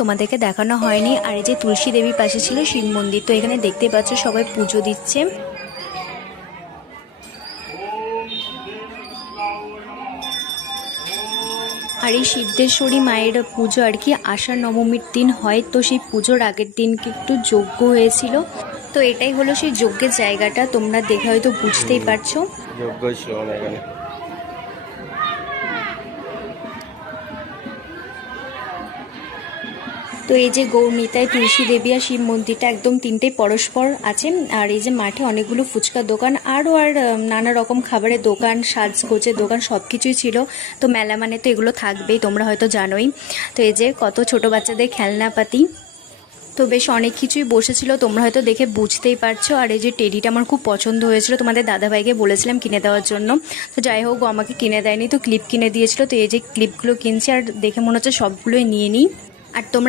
তোমাদেরকে দেখানো হয়নি। আর এই যে তুলসী দেবীর পাশে ছিল শিব মন্দির, তো এখানে দেখতে পাচ্ছ সবাই পুজো দিচ্ছে। আর এই সিদ্ধেশ্বরী মায়ের পুজো আর কি আষাঢ় নবমীর দিন হয়, তো সেই পুজোর আগের দিনকে একটু যজ্ঞ হয়েছিল। তো এটাই হলো সেই যজ্ঞের জায়গাটা, তোমরা দেখে হয়তো বুঝতেই পারছো। যজ্ঞ ছিল না এখানে। তো এই যে গৌরনিতাই, তুলসী দেবী আর শিব মন্দিরটা একদম তিনটেই পরস্পর আছে। আর এই যে মাঠে অনেকগুলো ফুচকার দোকান আর নানা রকম খাবারের দোকান, সাজগোজের দোকান সব কিছুই ছিল। তো মেলা মানে তো এগুলো থাকবেই, তোমরা হয়তো জানোই। তো এই যে কত ছোট বাচ্চাদের খেলনাপাতি, তো বেশ অনেক কিছুই বসেছিল, তোমরা হয়তো দেখে বুঝতেই পারছো। আর এই যে টেডিটা আমার খুব পছন্দ হয়েছিল, তোমাদের দাদাভাইকে বলেছিলাম কিনে দেওয়ার জন্য। তো যাই হোক, ও আমাকে কিনে দেয়নি, তো ক্লিপ কিনে দিয়েছিল। তো এই যে ক্লিপগুলো কিনছি, আর দেখে মনে হচ্ছে সবগুলোই নিয়ে নিই। আর তোমরা